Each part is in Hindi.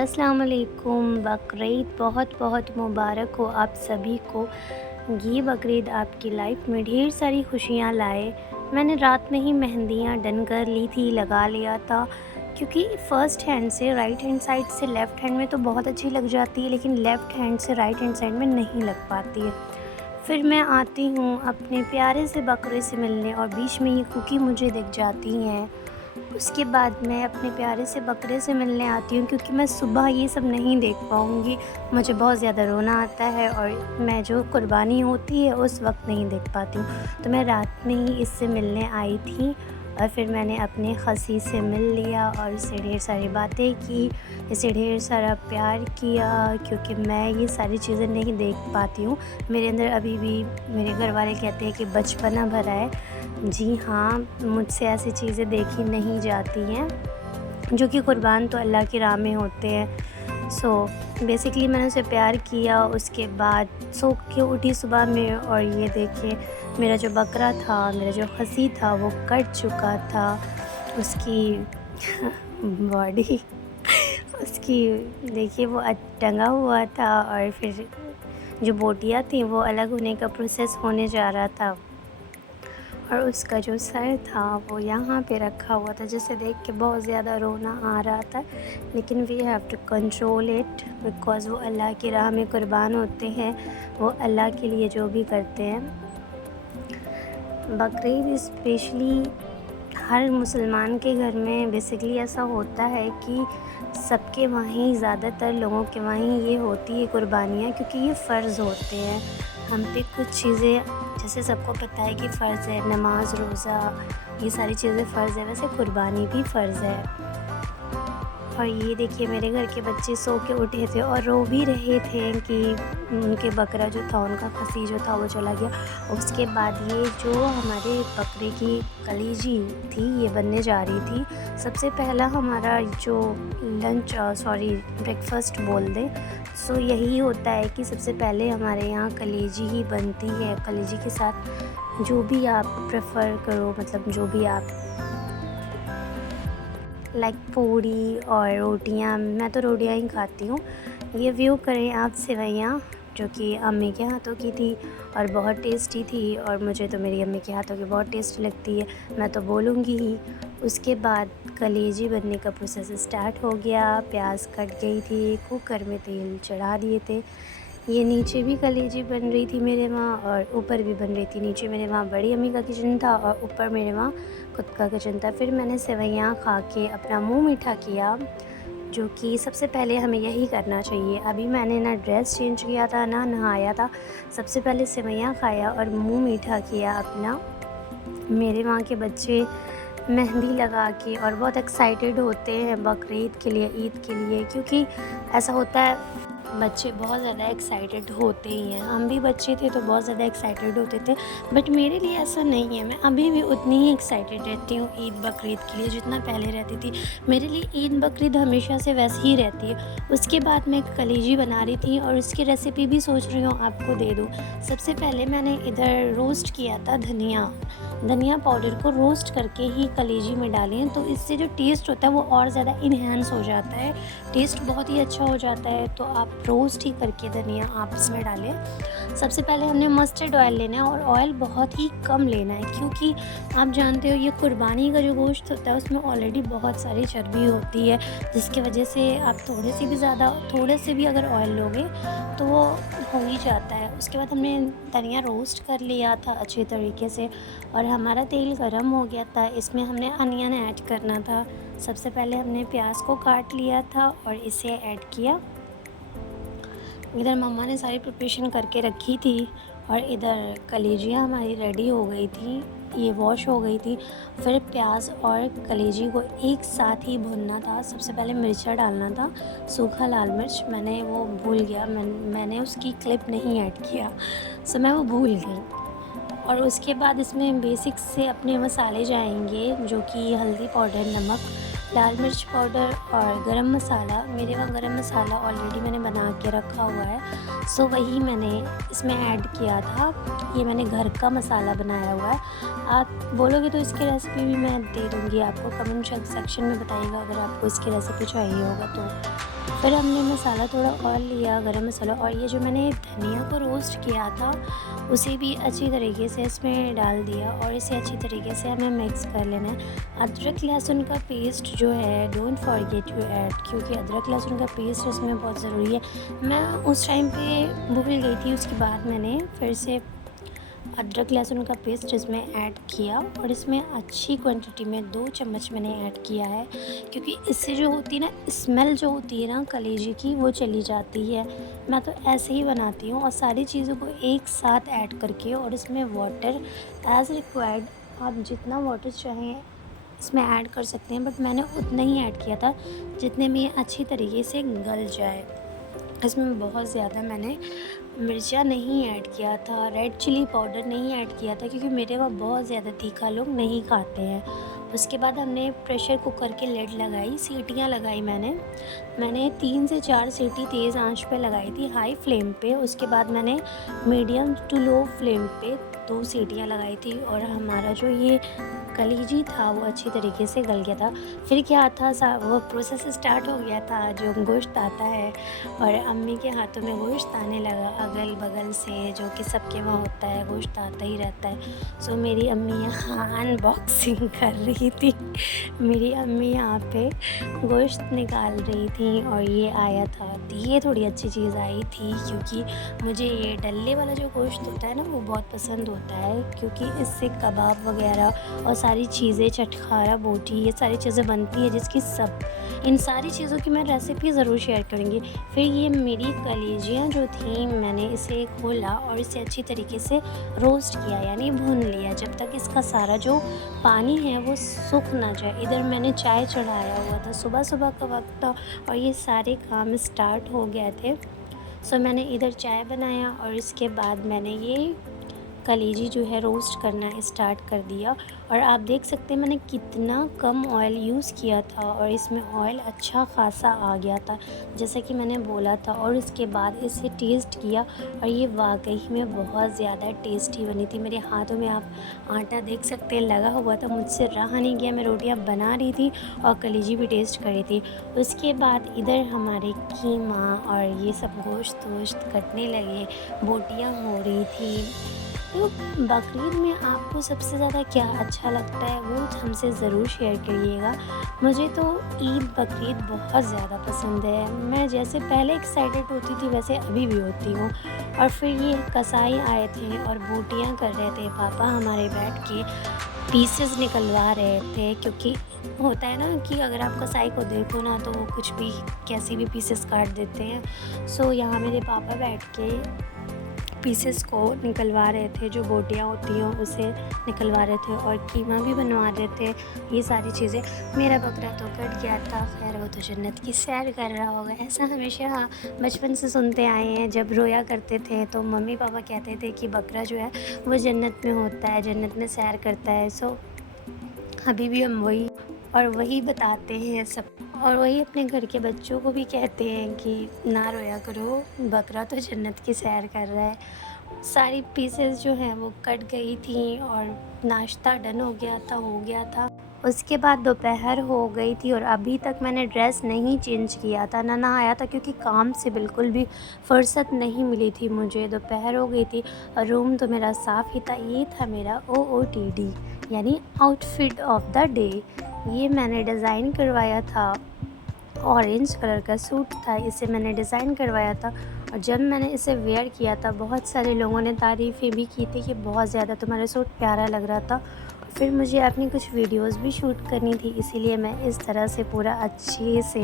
अस्सलाम वालेकुम। बकरीद बहुत बहुत मुबारक हो आप सभी को। ये बकरीद आपकी लाइफ में ढेर सारी खुशियाँ लाए। मैंने रात में ही मेहंदियाँ डन कर ली थी, लगा लिया था, क्योंकि फ़र्स्ट हैंड से राइट हैंड साइड से लेफ़्ट हैंड में तो बहुत अच्छी लग जाती है, लेकिन लेफ़्ट हैंड से राइट हैंड साइड में नहीं लग पाती है। फिर मैं आती हूँ अपने प्यारे से बकरे से मिलने और बीच में ये कुकी मुझे दिख जाती हैं। उसके बाद मैं अपने प्यारे से बकरे से मिलने आती हूँ, क्योंकि मैं सुबह ये सब नहीं देख पाऊँगी। मुझे बहुत ज़्यादा रोना आता है और मैं जो कुर्बानी होती है उस वक़्त नहीं देख पाती हूँ। तो मैं रात में ही इससे मिलने आई थी और फिर मैंने अपने खसी से मिल लिया और इससे ढेर सारी बातें की, इसे ढेर सारा प्यार किया, क्योंकि मैं ये सारी चीज़ें नहीं देख पाती हूँ। मेरे अंदर अभी भी मेरे घर वाले कहते हैं कि बचपना भरा है। जी हाँ, मुझसे ऐसी चीज़ें देखी नहीं जाती हैं, जो कि कुर्बान तो अल्लाह की राह में होते हैं। सो बेसिकली मैंने उसे प्यार किया। उसके बाद सो के उठी सुबह में और ये देखिए मेरा जो बकरा था, मेरा जो खसी था वो कट चुका था। उसकी बॉडी उसकी देखिए वो टंगा हुआ था और फिर जो बोटियाँ थी वो अलग होने का प्रोसेस होने जा रहा था और उसका जो सर था वो यहाँ पे रखा हुआ था, जिसे देख के बहुत ज़्यादा रोना आ रहा था। लेकिन we have to control it, because वो अल्लाह की राह में कुर्बान होते हैं। वो अल्लाह के लिए जो भी करते हैं। बकरीद स्पेशली हर मुसलमान के घर में बेसिकली ऐसा होता है कि सबके वहीं ज़्यादातर लोगों के वहीं ये होती है कुर्बानियाँ, क्योंकि ये फ़र्ज़ होते हैं। हम पे कुछ चीज़ें, जैसे सबको पता है कि फ़र्ज़ है नमाज, रोज़ा, ये सारी चीज़ें फ़र्ज़ है, वैसे कुर्बानी भी फ़र्ज़ है। और ये देखिए मेरे घर के बच्चे सो के उठे थे और रो भी रहे थे कि उनके बकरा जो था, उनका खसी जो था वो चला गया। उसके बाद ये जो हमारे बकरे की कलीजी थी ये बनने जा रही थी। सबसे पहला हमारा जो लंच सॉरी ब्रेकफ़ास्ट बोल दें, सो यही होता है कि सबसे पहले हमारे यहाँ कलेजी ही बनती है। कलेजी के साथ जो भी आप प्रेफ़र करो, मतलब जो भी आप लाइक पूड़ी और रोटियां, मैं तो रोटियां ही खाती हूँ। ये व्यू करें आप सेवइयाँ, जो कि अम्मी के हाथों की थी और बहुत टेस्टी थी, और मुझे तो मेरी अम्मी के हाथों की बहुत टेस्टी लगती है, मैं तो बोलूँगी ही। उसके बाद कलेजी बनने का प्रोसेस स्टार्ट हो गया। प्याज कट गई थी, कुकर में तेल चढ़ा दिए थे। ये नीचे भी कलेजी बन रही थी मेरे वहाँ और ऊपर भी बन रही थी। नीचे मेरे वहाँ बड़ी अम्मी का किचन था और ऊपर मेरे वहाँ खुद का किचन था। फिर मैंने सेवइयाँ खा के अपना मुंह मीठा किया, जो कि सबसे पहले हमें यही करना चाहिए। अभी मैंने ना ड्रेस चेंज किया था, ना नहाया था। सबसे पहले सेवइयाँ खाया और मुंह मीठा किया अपना। मेरे वहाँ के बच्चे मेहंदी लगा के और बहुत एक्साइटेड होते हैं बकरीद के लिए, ईद के लिए, क्योंकि ऐसा होता है बच्चे बहुत ज़्यादा एक्साइटेड होते ही हैं। हम भी बच्चे थे तो बहुत ज़्यादा एक्साइटेड होते थे, बट मेरे लिए ऐसा नहीं है। मैं अभी भी उतनी ही एक्साइटेड रहती हूँ ईद बकरीद के लिए जितना पहले रहती थी। मेरे लिए ईद बकरीद हमेशा से वैसी ही रहती है। उसके बाद मैं कलेजी बना रही थी और उसकी रेसिपी भी सोच रही हूँ आपको दे दूँ। सबसे पहले मैंने इधर रोस्ट किया था धनिया पाउडर को रोस्ट करके ही कलेजी में डालें, तो इससे जो टेस्ट होता है वो और ज़्यादा इन्हेंस हो जाता है, टेस्ट बहुत ही अच्छा हो जाता है। तो आप रोस्ट ही करके धनिया आप इसमें डालें। सबसे पहले हमने मस्टर्ड ऑयल लेना है और ऑयल बहुत ही कम लेना है, क्योंकि आप जानते हो ये कुर्बानी का जो गोश्त होता है उसमें ऑलरेडी बहुत सारी चर्बी होती है, जिसकी वजह से आप थोड़े से भी अगर ऑयल लोगे तो वो हो ही जाता है। उसके बाद हमने धनिया रोस्ट कर लिया था अच्छे तरीके से और हमारा तेल गरम हो गया था। इसमें हमने अनियन ऐड करना था। सबसे पहले हमने प्याज को काट लिया था और इसे ऐड किया। इधर मम्मा ने सारी प्रिपरेशन करके रखी थी और इधर कलेजियाँ हमारी रेडी हो गई थी, ये वॉश हो गई थी। फिर प्याज और कलेजी को एक साथ ही भूनना था। सबसे पहले मिर्चा डालना था, सूखा लाल मिर्च, मैंने वो भूल गया, मैंने उसकी क्लिप नहीं ऐड किया, सो मैं वो भूल गई। और उसके बाद इसमें बेसिक से अपने मसाले जाएंगे, जो कि हल्दी पाउडर, नमक, लाल मिर्च पाउडर और गरम मसाला। मेरे वहाँ गरम मसाला ऑलरेडी मैंने बना के रखा हुआ है, सो वही मैंने इसमें ऐड किया था। ये मैंने घर का मसाला बनाया हुआ है। आप बोलोगे तो इसकी रेसिपी भी मैं दे दूँगी आपको, कमेंट सेक्शन में बताइएगा अगर आपको इसकी रेसिपी चाहिए होगा तो। फिर हमने मसाला थोड़ा और लिया, गरम मसाला, और ये जो मैंने धनिया को रोस्ट किया था उसे भी अच्छी तरीके से इसमें डाल दिया और इसे अच्छी तरीके से हमें मिक्स कर लेना है। अदरक लहसुन का पेस्ट जो है डोंट फॉरगेट टू ऐड, क्योंकि अदरक लहसुन का पेस्ट इसमें बहुत ज़रूरी है। मैं उस टाइम पे भूल गई थी, उसके बाद मैंने फिर से अदरक लहसुन का पेस्ट इसमें ऐड किया और इसमें अच्छी क्वांटिटी में 2 चम्मच मैंने ऐड किया है, क्योंकि इससे जो होती है ना स्मेल जो होती है ना कलेजी की, वो चली जाती है। मैं तो ऐसे ही बनाती हूँ और सारी चीज़ों को एक साथ ऐड करके, और इसमें वाटर एज़ रिक्वायर्ड, आप जितना वाटर चाहें इसमें ऐड कर सकते हैं, बट मैंने उतना ही ऐड किया था जितने में ये अच्छी तरीके से गल जाए। इसमें बहुत ज़्यादा मैंने मिर्चा नहीं ऐड किया था, रेड चिली पाउडर नहीं ऐड किया था, क्योंकि मेरे वहाँ बहुत ज़्यादा तीखा लोग नहीं खाते हैं। उसके बाद हमने प्रेशर कुकर के लिड लगाई, सीटियाँ लगाई मैंने 3 से 4 सीटी तेज़ आंच पे लगाई थी हाई फ्लेम पे। उसके बाद मैंने मीडियम टू लो फ्लेम पे 2 सीटियाँ लगाई थी और हमारा जो ये कलेजी था वो अच्छी तरीके से गल गया था। फिर क्या था, वो प्रोसेस स्टार्ट हो गया था जो गोश्त आता है, और अम्मी के हाथों में गोश्त आने लगा अगल बगल से, जो कि सबके वहाँ होता है, गोश्त आता ही रहता है। सो मेरी अम्मी यहाँ अनबॉक्सिंग कर रही थी। मेरी अम्मी यहाँ पे गोश्त निकाल रही थी और ये आया था। ये थोड़ी अच्छी चीज़ आई थी, क्योंकि मुझे ये डल्ले वाला जो गोश्त होता है ना वो बहुत पसंद होता है, क्योंकि इससे कबाब वगैरह और सारी चीज़ें, चटखारा बोटी, ये सारी चीज़ें बनती है, जिसकी इन सारी चीज़ों की मैं रेसिपी ज़रूर शेयर करूँगी। फिर ये मेरी कलेजियाँ जो थी, मैंने इसे खोला और इसे अच्छी तरीके से रोस्ट किया, यानी भून लिया, जब तक इसका सारा जो पानी है वो सूख ना जाए। इधर मैंने चाय चढ़ाया हुआ था, सुबह का वक्त था और ये सारे काम स्टार्ट हो गए थे। सो मैंने इधर चाय बनाया और इसके बाद मैंने ये कलेजी जो है रोस्ट करना स्टार्ट कर दिया। और आप देख सकते हैं मैंने कितना कम ऑयल यूज़ किया था और इसमें ऑयल अच्छा खासा आ गया था, जैसा कि मैंने बोला था। और इसके बाद इसे टेस्ट किया और ये वाकई में बहुत ज़्यादा टेस्टी बनी थी। मेरे हाथों में आप आटा देख सकते हैं लगा हुआ था, मुझसे रहा नहीं गया, मैं रोटियां बना रही थी और कलेजी भी टेस्ट कर रही थी। उसके बाद इधर हमारे कीमा और ये सब गोश्त वोश्त कटने लगे, बोटियाँ हो रही थी। तो बकरीद में आपको सबसे ज़्यादा क्या अच्छा लगता है वो हमसे ज़रूर शेयर करिएगा। मुझे तो ईद बकरीद बहुत ज़्यादा पसंद है। मैं जैसे पहले एक्साइटेड होती थी वैसे अभी भी होती हूँ। और फिर ये कसाई आए थे और बोटियाँ कर रहे थे, पापा हमारे बैठ के पीसेस निकलवा रहे थे, क्योंकि होता है ना कि अगर आप कसाई को देखो ना तो वो कुछ भी कैसी भी पीसेस काट देते हैं। सो यहाँ मेरे पापा बैठ के पीसेस को निकलवा रहे थे, जो बोटियाँ होती हैं उसे निकलवा रहे थे और कीमा भी बनवा रहे थे, ये सारी चीज़ें। मेरा बकरा तो कट गया था, खैर वो तो जन्नत की सैर कर रहा होगा। ऐसा हमेशा बचपन से सुनते आए हैं, जब रोया करते थे तो मम्मी पापा कहते थे कि बकरा जो है वो जन्नत में होता है, जन्नत में सैर करता है। सो अभी भी हम वही बताते हैं सब, और वही अपने घर के बच्चों को भी कहते हैं कि ना रोया करो, बकरा तो जन्नत की सैर कर रहा है। सारी पीसेस जो हैं वो कट गई थी और नाश्ता डन हो गया था। उसके बाद दोपहर हो गई थी और अभी तक मैंने ड्रेस नहीं चेंज किया था, ना नहाया था, क्योंकि काम से बिल्कुल भी फुर्सत नहीं मिली थी मुझे। दोपहर हो गई थी और रूम तो मेरा साफ़ ही था। ये था मेरा OOTD, यानी आउटफिट ऑफ द डे। ये मैंने डिज़ाइन करवाया था, ऑरेंज कलर का सूट था, इसे मैंने डिज़ाइन करवाया था। और जब मैंने इसे वेयर किया था बहुत सारे लोगों ने तारीफ़ें भी की थी कि बहुत ज़्यादा तुम्हारा सूट प्यारा लग रहा था। फिर मुझे अपनी कुछ वीडियोस भी शूट करनी थी, इसीलिए मैं इस तरह से पूरा अच्छे से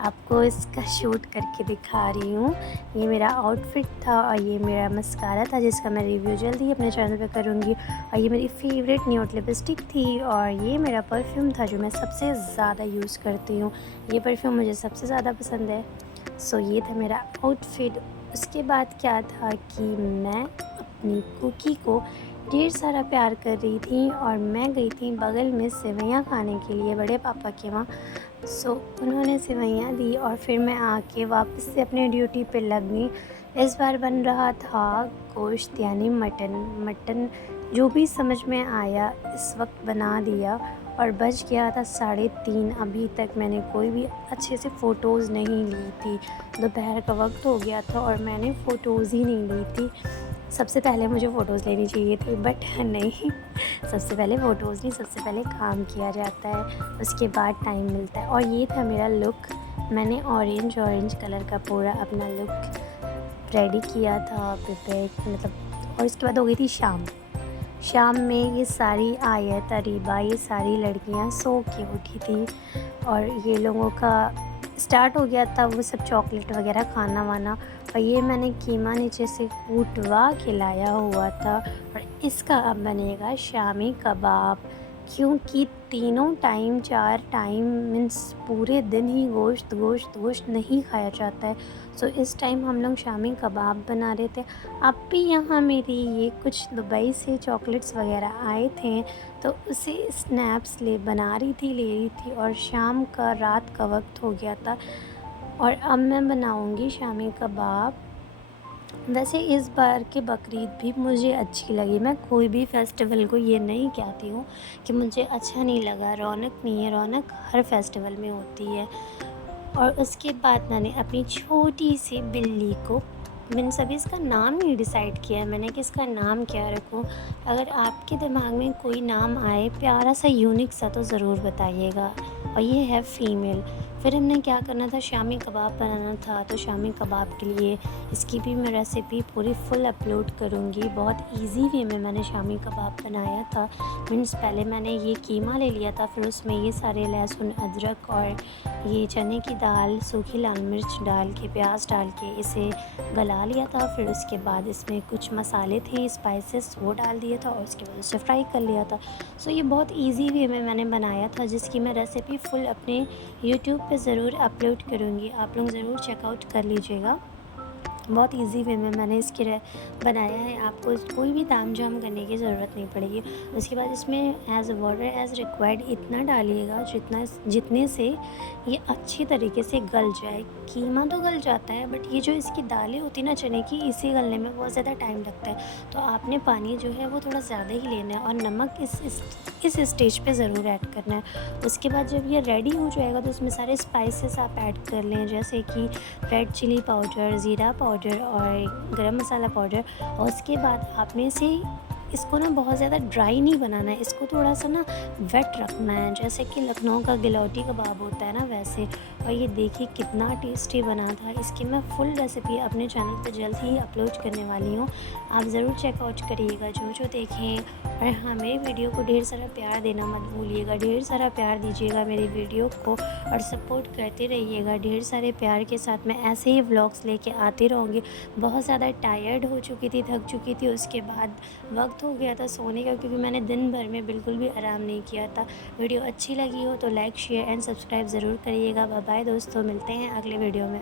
आपको इसका शूट करके दिखा रही हूँ। ये मेरा आउटफिट था और ये मेरा मस्कारा था, जिसका मैं रिव्यू जल्दी अपने चैनल पे करूँगी। और ये मेरी फेवरेट न्यूड लिपस्टिक थी और ये मेरा परफ्यूम था जो मैं सबसे ज़्यादा यूज़ करती हूँ। ये परफ्यूम मुझे सबसे ज़्यादा पसंद है। सो ये था मेरा आउटफिट। उसके बाद क्या था कि मैं अपनी कुकी को ढेर सारा प्यार कर रही थी और मैं गई थी बगल में सेवइयाँ खाने के लिए बड़े पापा के वहाँ। सो उन्होंने सेवइयाँ दी और फिर मैं आके वापस से अपनी ड्यूटी पे लग गई। इस बार बन रहा था गोश्त, यानी मटन जो भी समझ में आया इस वक्त बना दिया। और बज गया था 3:30, अभी तक मैंने कोई भी अच्छे से फ़ोटोज़ नहीं ली थी। दोपहर का वक्त हो गया था और मैंने फ़ोटोज़ ही नहीं ली थी। सबसे पहले मुझे फ़ोटोज़ लेनी चाहिए थी, बट नहीं, सबसे पहले फ़ोटोज़ नहीं, सबसे पहले काम किया जाता है, उसके बाद टाइम मिलता है। और ये था मेरा लुक। मैंने ऑरेंज कलर का पूरा अपना लुक रेडी किया था, प्रिपेयर मतलब। और इसके बाद हो गई थी शाम। शाम में ये सारी आयत, अरीबा, ये सारी लड़कियां सो के उठी थी और ये लोगों का स्टार्ट हो गया था वो सब चॉकलेट वगैरह खाना वाना। और ये मैंने कीमा नीचे से कूटवा के लाया हुआ था और इसका अब बनेगा शामी कबाब, क्योंकि तीनों टाइम 4 टाइम मीन्स पूरे दिन ही गोश्त गोश्त गोश्त नहीं खाया जाता है। सो इस टाइम हम लोग शामी कबाब बना रहे थे। अब भी यहाँ मेरी ये कुछ दुबई से चॉकलेट्स वगैरह आए थे, तो उसे स्नैप्स बना रही थी, ले रही थी। और शाम का रात का वक्त हो गया था और अब मैं बनाऊँगी शामी कबाब। वैसे इस बार की बकरीद भी मुझे अच्छी लगी। मैं कोई भी फेस्टिवल को ये नहीं कहती हूँ कि मुझे अच्छा नहीं लगा, रौनक नहीं है, रौनक हर फेस्टिवल में होती है। और उसके बाद मैंने अपनी छोटी सी बिल्ली को, मीन्स अभी इसका नाम नहीं डिसाइड किया है मैंने कि इसका नाम क्या रखूं। अगर आपके दिमाग में कोई नाम आए प्यारा सा यूनिक सा तो ज़रूर बताइएगा। और ये है फ़ीमेल। फिर हमने क्या करना था, शामी कबाब बनाना था, तो शामी कबाब के लिए इसकी भी मैं रेसिपी पूरी फुल अपलोड करूँगी। बहुत इजी वे में मैंने शामी कबाब बनाया था। मीन्स पहले मैंने ये कीमा ले लिया था, फिर उसमें ये सारे लहसुन, अदरक और ये चने की दाल, सूखी लाल मिर्च डाल के, प्याज डाल के इसे गला लिया था। फिर उसके बाद इसमें कुछ मसाले थे, स्पाइसेस, वो डाल दिया था और उसके बाद उसे फ्राई कर लिया था। सो ये बहुत इजी वे में मैंने बनाया था, जिसकी मैं रेसिपी फुल अपने यूट्यूब पे ज़रूर अपलोड करूँगी। आप लोग ज़रूर चेकआउट कर लीजिएगा। बहुत इजी वे में मैंने इसकी बनाया है। आपको कोई भी तामझाम करने की ज़रूरत नहीं पड़ेगी। उसके बाद इसमें एज़ वाटर एज़ रिक्वायर्ड इतना डालिएगा जितने से ये अच्छी तरीके से गल जाए। कीमा तो गल जाता है, बट ये जो इसकी दालें होती ना चने की, इसे गलने में बहुत ज़्यादा टाइम लगता है। तो आपने पानी जो है वो थोड़ा ज़्यादा ही लेना है और नमक इस स्टेज पे ज़रूर ऐड करना है। उसके बाद जब ये रेडी हो जाएगा तो उसमें सारे स्पाइसेस आप ऐड कर लें, जैसे कि रेड चिली पाउडर, ज़ीरा पाउडर और गरम मसाला पाउडर। और उसके बाद आपने इसे इसको ना बहुत ज़्यादा ड्राई नहीं बनाना है, इसको थोड़ा सा ना वेट रखना है, जैसे कि लखनऊ का गिलौटी कबाब होता है ना वैसे। और ये देखिए कितना टेस्टी बना था। इसकी मैं फुल रेसिपी अपने चैनल पे जल्द ही अपलोड करने वाली हूँ। आप ज़रूर चेकआउट करिएगा जो देखें। और हाँ, मेरी वीडियो को ढेर सारा प्यार देना मत भूलिएगा, ढेर सारा प्यार दीजिएगा मेरी वीडियो को और सपोर्ट करते रहिएगा। ढेर सारे प्यार के साथ मैं ऐसे ही व्लॉग्स लेके आती रहूँगी। बहुत ज़्यादा टायर्ड हो चुकी थी, थक चुकी थी, उसके बाद वक्त हो गया था सोने का, क्योंकि मैंने दिन भर में बिल्कुल भी आराम नहीं किया था। वीडियो अच्छी लगी हो तो लाइक, शेयर एंड सब्सक्राइब ज़रूर करिएगा। बाय बाय दोस्तों, मिलते हैं अगले वीडियो में।